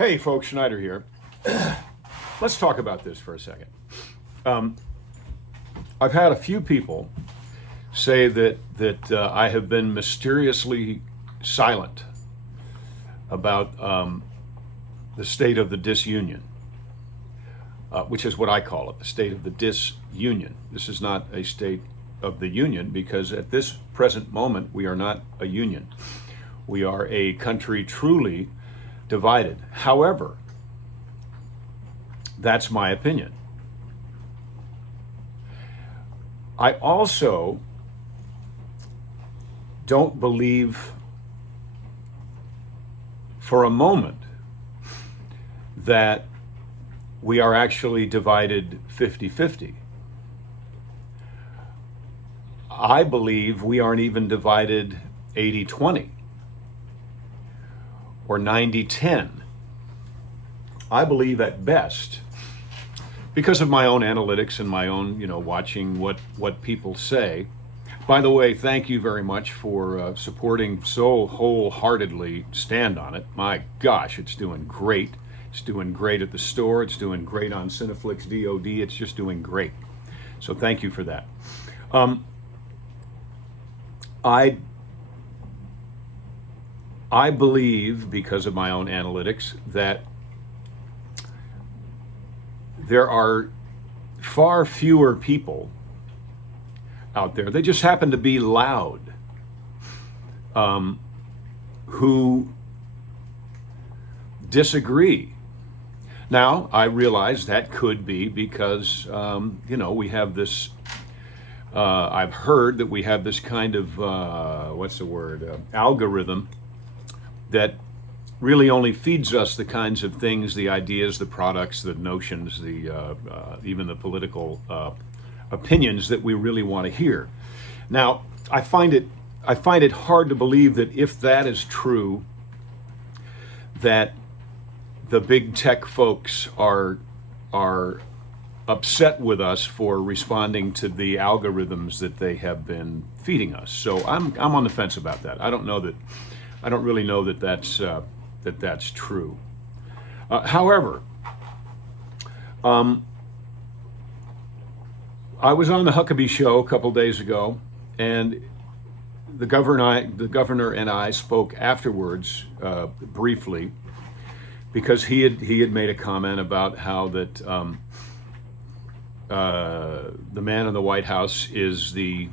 Hey folks, Schneider here. Let's talk about this for a second. I've had a few people say that I have been mysteriously silent about the state of the disunion, which is what I call it, the state of the disunion. This is not a state of the union because at this present moment we are not a union. We are a country truly divided. However, that's my opinion. I also don't believe for a moment that we are actually divided 50-50. I believe we aren't even divided 80-20 or 90-10. I believe at best, because of my own analytics and my own, watching what people say. By the way, thank you very much for supporting so wholeheartedly Stand On It. My gosh, it's doing great. It's doing great at the store. It's doing great on Cineflix DOD. It's just doing great. So thank you for that. I believe, because of my own analytics, that there are far fewer people out there, they just happen to be loud, who disagree. Now, I realize that could be because, we have this, I've heard that we have this kind of, algorithm that really only feeds us the kinds of things, the ideas, the products, the notions, even the political opinions that we really want to hear. Now, I find it hard to believe that if that is true, that the big tech folks are upset with us for responding to the algorithms that they have been feeding us. So I'm on the fence about that. I don't really know that that's true. However, I was on the Huckabee show a couple days ago, and the governor and I spoke afterwards briefly, because he had made a comment about how that the man in the White House is the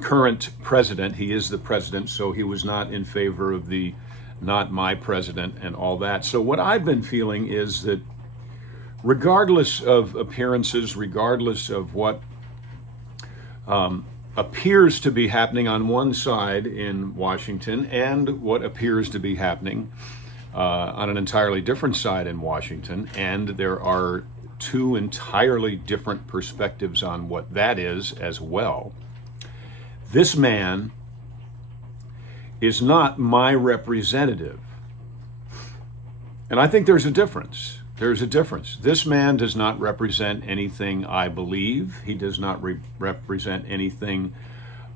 current president. He is the president, so he was not in favor of the "not my president" and all that. So what I've been feeling is that regardless of appearances, regardless of what appears to be happening on one side in Washington and what appears to be happening on an entirely different side in Washington, and there are two entirely different perspectives on what that is as well, this man is not my representative. And I think there's a difference. There's a difference. This man does not represent anything I believe. He does not represent anything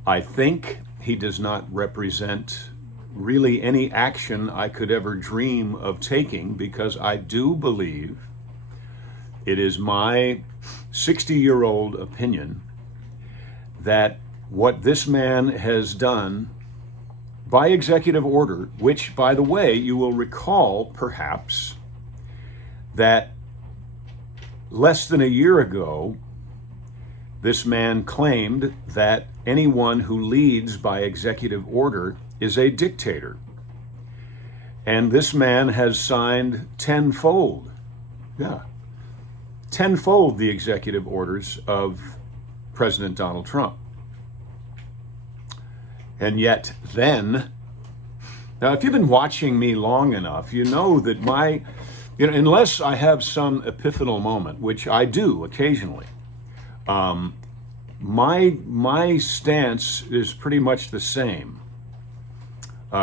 I think. He does not represent really any action I could ever dream of taking, because I do believe, it is my 60-year-old opinion, that what this man has done by executive order, which, by the way, you will recall perhaps that less than a year ago, this man claimed that anyone who leads by executive order is a dictator. And this man has signed tenfold the executive orders of President Donald Trump. And yet then, now if you've been watching me long enough, you know that unless I have some epiphanal moment, which I do occasionally, my stance is pretty much the same.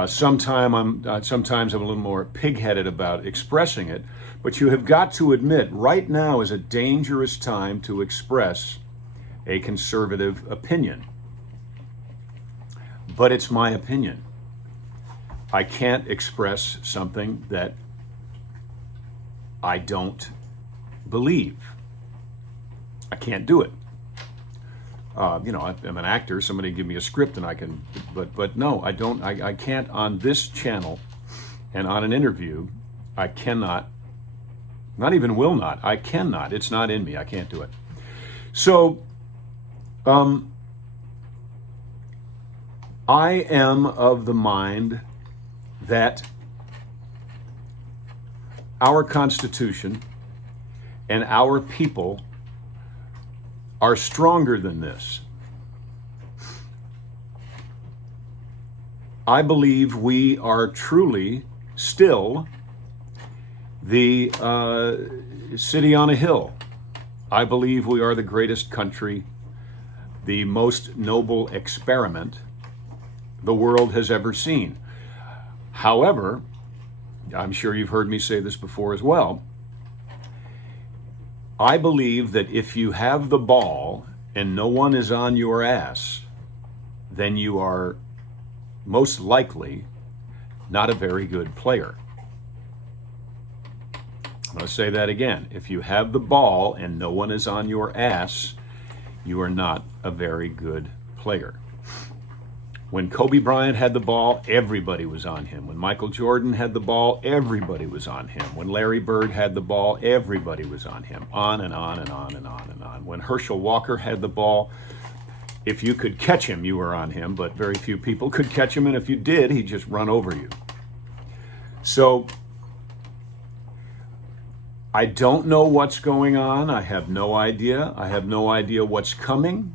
Sometimes I'm a little more pig-headed about expressing it, but you have got to admit, right now is a dangerous time to express a conservative opinion. But it's my opinion. I can't express something that I don't believe. I can't do it. I'm an actor. Somebody give me a script and I can, but no, I don't. I can't on this channel and on an interview. I cannot, not even will not. I cannot. It's not in me. I can't do it. So, I am of the mind that our Constitution and our people are stronger than this. I believe we are truly still the city on a hill. I believe we are the greatest country, the most noble experiment the world has ever seen. However, I'm sure you've heard me say this before as well, I believe that if you have the ball and no one is on your ass, then you are most likely not a very good player. I'm going to say that again. If you have the ball and no one is on your ass, you are not a very good player. When Kobe Bryant had the ball, everybody was on him. When Michael Jordan had the ball, everybody was on him. When Larry Bird had the ball, everybody was on him. On and on and on and on and on. When Herschel Walker had the ball, if you could catch him, you were on him, but very few people could catch him, and if you did, he'd just run over you. So, I don't know what's going on. I have no idea. I have no idea what's coming.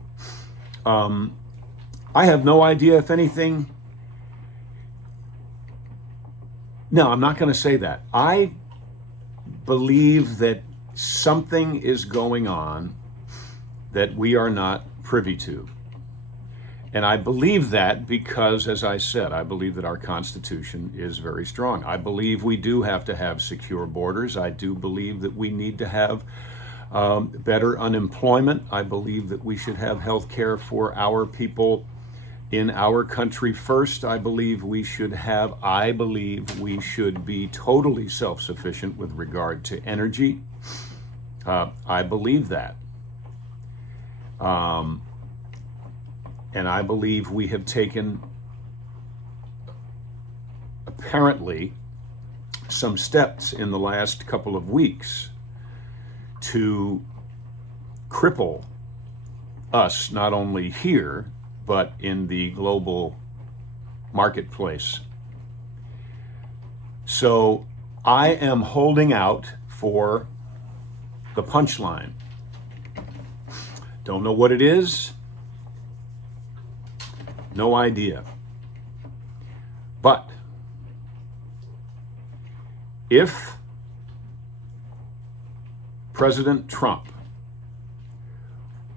I have no idea if anything. No, I'm not going to say that. I believe that something is going on that we are not privy to. And I believe that because, as I said, I believe that our Constitution is very strong. I believe we do have to have secure borders. I do believe that we need to have better unemployment. I believe that we should have health care for our people in our country first. I believe we should be totally self-sufficient with regard to energy. I believe that. And I believe we have taken, apparently, some steps in the last couple of weeks to cripple us, not only here, but in the global marketplace. So I am holding out for the punchline. Don't know what it is. No idea. But if President Trump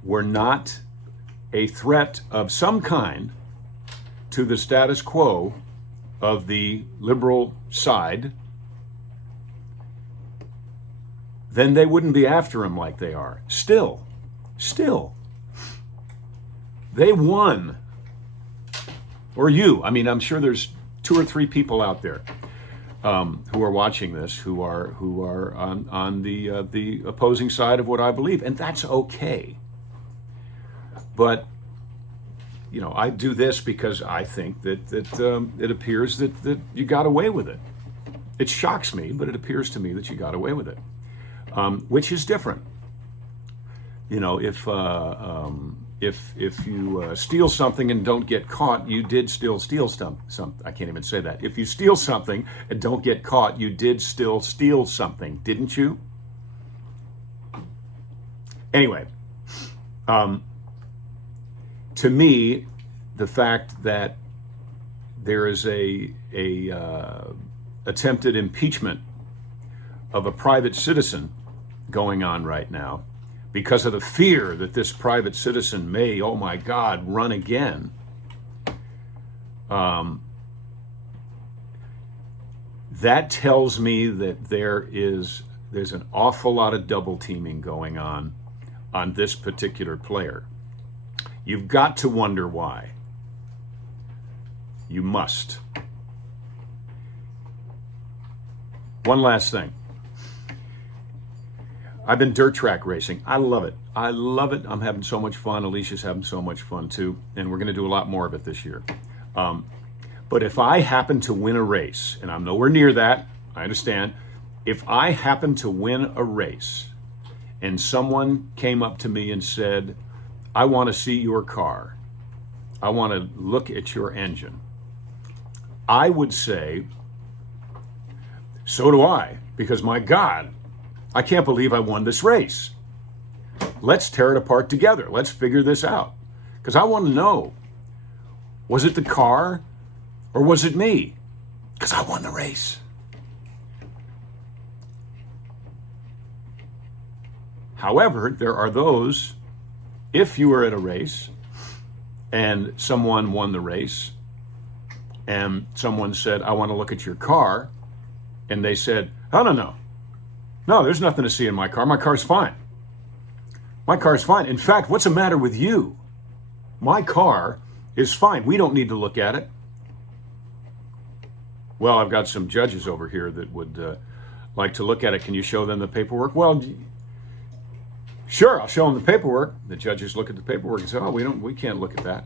were not a threat of some kind to the status quo of the liberal side, then they wouldn't be after him like they are. Still, they won. Or you. I mean, I'm sure there's 2 or 3 people out there who are watching this who are on the opposing side of what I believe, and that's okay. But I do this because I think that it appears that you got away with it. It shocks me, but it appears to me that you got away with it, which is different. If you steal something and don't get caught, you did still steal some. I can't even say that. If you steal something and don't get caught, you did still steal something, didn't you? Anyway, to me, the fact that there is a attempted impeachment of a private citizen going on right now, because of the fear that this private citizen may, oh my God, run again. That tells me that there's an awful lot of double teaming going on this particular player. You've got to wonder why. You must. One last thing. I've been dirt track racing. I love it. I love it. I'm having so much fun. Alicia's having so much fun too. And we're going to do a lot more of it this year. But if I happen to win a race, and I'm nowhere near that, I understand. If I happen to win a race and someone came up to me and said, I want to see your car, I want to look at your engine, I would say, so do I, because my God, I can't believe I won this race. Let's tear it apart together. Let's figure this out. Because I want to know, was it the car or was it me? Because I won the race. However, there are those, if you were at a race and someone won the race and someone said, I want to look at your car, and they said, oh, no, there's nothing to see in my car. My car's fine. My car's fine. In fact, what's the matter with you? My car is fine. We don't need to look at it. Well, I've got some judges over here that would like to look at it. Can you show them the paperwork? Well, sure, I'll show them the paperwork. The judges look at the paperwork and say, oh, we can't look at that.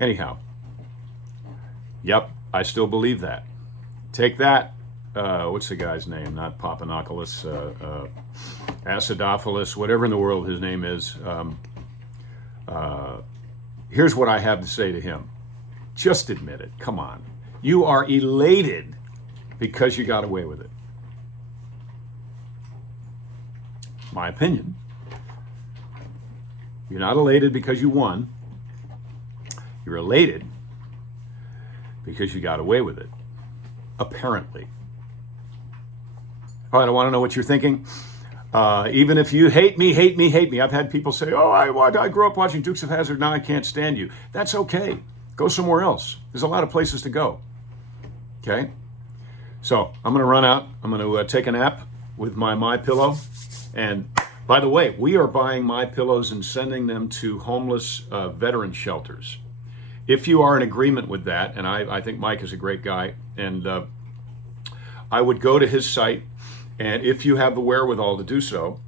Anyhow, yep, I still believe that. Take that. What's the guy's name? Not Papanopoulos, Acidophilus, whatever in the world his name is. Here's what I have to say to him. Just admit it. Come on. You are elated because you got away with it. My opinion. You're not elated because you won. You're elated because you got away with it. Apparently. All right, I want to know what you're thinking. Even if you hate me. I've had people say, oh, I grew up watching Dukes of Hazzard, now I can't stand you. That's okay. Go somewhere else. There's a lot of places to go. Okay? So I'm going to run out. I'm going to take a nap with my MyPillow. And by the way, we are buying MyPillows and sending them to homeless veteran shelters. If you are in agreement with that, and I think Mike is a great guy, and I would go to his site, and if you have the wherewithal to do so,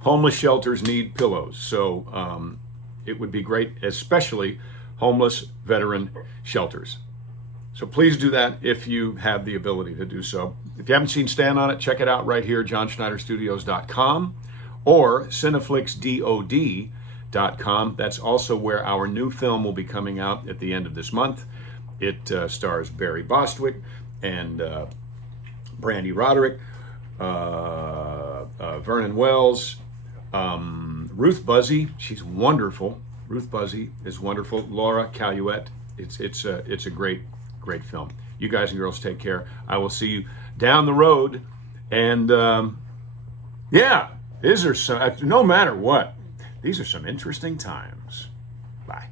homeless shelters need pillows. So it would be great, especially homeless veteran shelters. So please do that if you have the ability to do so. If you haven't seen Stand On It, check it out right here, johnschneiderstudios.com or cineflixdod.com. That's also where our new film will be coming out at the end of this month. It stars Barry Bostwick and Brandy Roderick, Vernon Wells, Ruth Buzzy. She's wonderful. Ruth Buzzy is wonderful. Laura Caluette. It's a great film. You guys and girls take care. I will see you down the road. And no matter what, these are some interesting times. Bye.